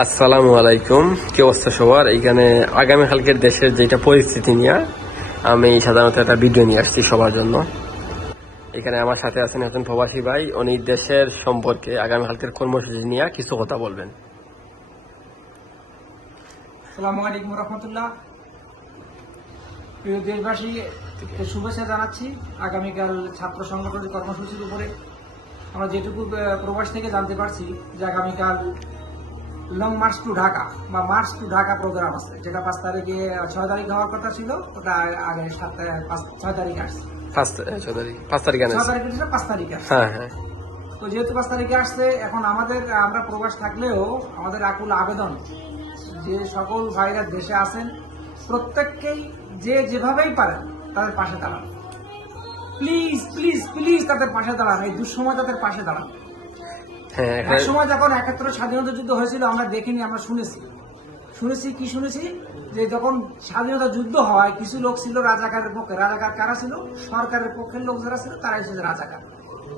আসসালামু আলাইকুম। কি অবস্থা সবার? এইখানে আগামীকালকের দেশের যেটা পরিস্থিতি নিয়ে আমি সাধারণত একটা ভিডিও নিয়ে আসছি সবার জন্য। এখানে আমার সাথে আছেন একজন প্রবাসী ভাই, উনি দেশের সম্পর্কে আগামীকালকের কর্মসূচি নিয়ে কিছু কথা বলবেন। আসসালামু আলাইকুম রহমতুল্লাহ। প্রিয় দেশবাসী, শুভেচ্ছা জানাচ্ছি আগামীকাল ছাত্র সংগঠনের কর্মসূচির উপরে। আমরা যেটুকু প্রবাস থেকে জানতে পারছি যে আগামীকাল লং মার্চ টু ঢাকা বা মার্চ টু ঢাকা প্রোগ্রাম আছে, যেটা 5 তারিখে 6 তারিখ হওয়ার কথা ছিল, ওটা আগে 6 তারিখ আসছে। 5 তারিখে 6 তারিখে ছিল, 5 তারিখে আসছে। হ্যাঁ হ্যাঁ। তো যেহেতু 5 তারিখে আসছে, এখন আমরা প্রবাস থাকলেও আমাদের আকুল আবেদন যে সকল ভাইরা দেশে আছেন প্রত্যেককেই যে যেভাবেই পারেন তাদের পাশে দাঁড়ান। প্লিজ প্লিজ প্লিজ তাদের পাশে দাঁড়ান, এই দুঃসময় তাদের পাশে দাঁড়ান। এক সময় যখন 71 স্বাধীনতা যুদ্ধ হয়েছিল আমরা দেখিনি, আমরা শুনেছি যে যখন স্বাধীনতা যুদ্ধ হয় কিছু লোক ছিল রাজাকারের পক্ষে। রাজাকার কারা ছিল? সরকারের পক্ষের লোক যারা ছিল তারাই ছিল রাজাকার।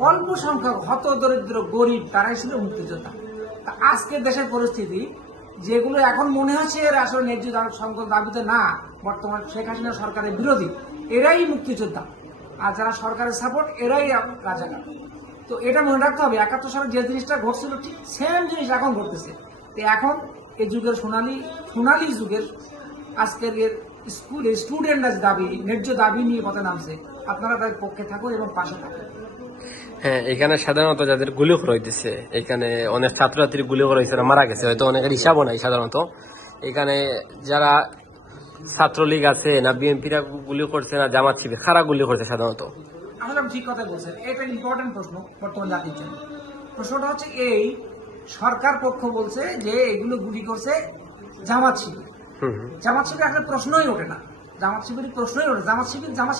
অল্প সংখ্যক হত দরিদ্র গরিব তারাই ছিল মুক্তিযোদ্ধা। আজকের দেশের পরিস্থিতি যেগুলো এখন মনে হচ্ছে এর আসলে ন্যায্য সংকট দাবিতে না, বর্তমান শেখ হাসিনা সরকারের বিরোধী, এরাই মুক্তিযোদ্ধা। আর যারা সরকারের সাপোর্ট এরাই রাজাকার। তো এটা মনে রাখতে হবে, 71 সালে যে জিনিসটা ঘটছিল ঠিক সেম জিনিস এখন ঘটতেছে। তো এখন এই যুগের সোনালী যুগের আজকের স্টুডেন্টরা দাবি, ন্যায্য দাবি নিয়ে পথে নামছে। আপনারা তাদের পক্ষে থাকুন এবং পাশে থাকুন। হ্যাঁ, এখানে সাধারণত যাদের গুলি করা হইতেছে, এখানে অনেক ছাত্রছাত্রী গুলি করা হয়েছে, মারা গেছে, হয়তো অনেকের হিসাবও নাই। সাধারণত এখানে যারা ছাত্রলীগ আছে না বিএনপিরা গুলি করছে না জামাত শিবির, খারা গুলি করছে সাধারণত। আসলে আপনি ঠিক কথাই বলছেন, এটা ইম্পর্টেন্ট প্রশ্ন বর্তমান জাতির জন্য। প্রশ্নটা হচ্ছে এই, সরকার পক্ষ বলছে যে এগুলো গুলি করছে জামাত শিবির। জামাত শিবির আসলে প্রশ্নই ওঠে না, জামাত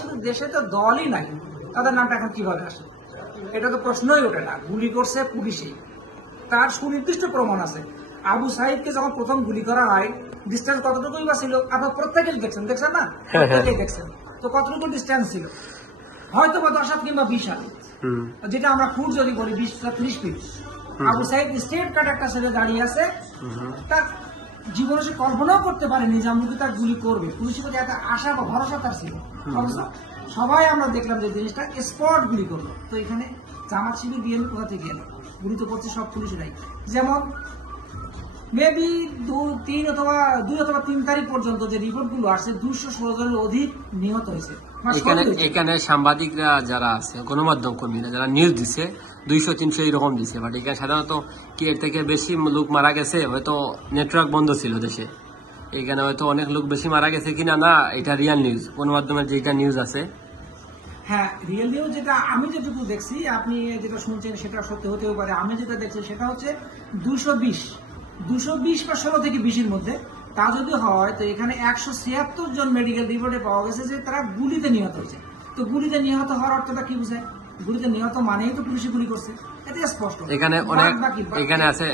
শিবির দেশে তো দলই নাই, তাদের নামটা এখন কিভাবে আসে? এটা তো প্রশ্নই ওঠে না। গুলি করছে পুলিশে, তার সুনির্দিষ্ট প্রমাণ আছে। আবু সাইদকে যখন প্রথম গুলি করা হয় ডিস্টেন্স কতটুকুই বা ছিল? আপনার প্রত্যেকেই দেখছেন না? প্রত্যেকেই দেখছেন। তো কতটুকু ডিস্টেন্স ছিল? হয়তো বা 10 হাত কিংবা 20 হাত, যেটা আমরা ফুট যদি বলি 20-30 ফিট। আবু সাইদ স্টেট কাট একটা ছেলে দাঁড়িয়ে আছে, তার জীবনে সে কল্পনাও করতে পারেনি যে আমুকে তার গুলি করবে। পুলিশের প্রতি এত আশা বা ভরসা তার ছিল। অবশ্য সবাই আমরা দেখলাম যে জিনিসটা স্পট গুলি করলো। তো এখানে জামাত শিবির বিএনপি কোথা থেকে এলো? গুলি তো করছে সব পুলিশরাই। যেমন মেবি 2 অথবা 3 তারিখ পর্যন্ত যে রিপোর্ট গুলো আসছে 216 জনের অধিক নিহত হয়েছে। এখানে সাংবাদিকরা যারা আছে, গণমাধ্যম কর্মীরা যারা নিউজ দিছে 200-300 এরকম দিছে, বাট এখানে সাধারণত কি এর থেকে বেশি লোক মারা গেছে, হয়তো নেটওয়ার্ক বন্ধ ছিল দেশে, এখানে হয়তো অনেক লোক বেশি মারা গেছে কিনা না, এটা রিয়াল নিউজ, গণমাধ্যমের যেটা নিউজ আছে। হ্যাঁ, রিয়েল নিউজ যেটা আমি যেটুকু দেখছি, আপনি যেটা শুনছেন সেটা সত্যি হতেও পারে। আমি যেটা দেখছি সেটা হচ্ছে 220 বা 16 থেকে 20-এর মধ্যে। তা যদি হয় তো এখানে 176 জন মেডিকেল রিপোর্টে পাওয়া গেছে যে তারা গুলিতে নিহত হয়েছে। তো গুলিতে নিহত হওয়ার অর্থটা কি বোঝায়? গুলিতে নিহত মানেই তো পুলিশে গুলি করছে, এটা স্পষ্ট। এখানে অনেক এখানে আছে,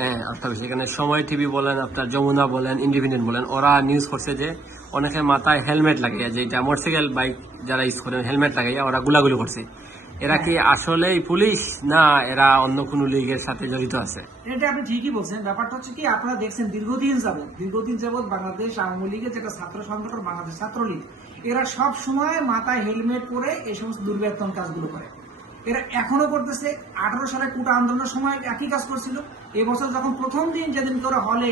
এখানে সময় টিভি বলেন, আপনার যমুনা বলেন, ইন্ডিপেন্ডেন্ট বলেন, ওরা নিউজ করছে যে অনেকে মাথায় হেলমেট লাগাইয়া, যেটা মোটরসাইকেল বাইক যারা ইউজ করেন হেলমেট লাগাইয়া ওরা গুলাগুলি করছে। এরা কি আসলেই পুলিশ না এরা অন্য কোনো লীগের সাথে জড়িত আছে? এটা আপনি ঠিকই বলছেন। ব্যাপারটা হচ্ছে কি, আপনারা দেখছেন দীর্ঘদিন যাবৎ বাংলাদেশ আওয়ামী লীগের যেটা ছাত্র সংগঠন বাংলাদেশ ছাত্রলীগ, এরা সব সময় মাথায় হেলমেট পরে এই সমস্ত দুর্বৃত্তন কাজগুলো করে। এরা এখনো করতেছে। 18 সালে কোটা আন্দোলনের সময় একই কাজ করছিল। এবছর যখন প্রথম দিন যেদিন করে হলে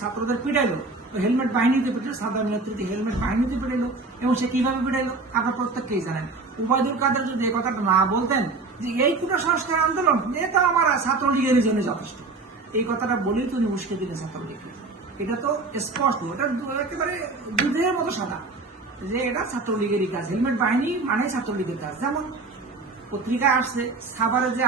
ছাত্রদের পিটাইলো, হেলমেট বাহিনীতে পিটাইলো, সাধারণ নেতৃত্বে হেলমেট বাহিনীতে পিটাইলো। এবং সে কিভাবে পিটাইলো আপনারা প্রত্যেককেই জানেন। উবায়দুল কাদের যদি এই কথাটা না বলতেন যে এই কোটা সংস্কার আন্দোলন এটা আমার ছাত্রলীগের জন্য যথেষ্ট, এই কথাটা বলেই তো উনি উস্কে দিলেন ছাত্রলীগকে। এটা তো স্পষ্ট, এটা একেবারে দুধের মতো সাদা যে এটা ছাত্রলীগেরই কাজ। হেলমেট বাহিনী মানে ছাত্রলীগের কাজ। যেমন পত্রিকায় আসছে সাভারে যে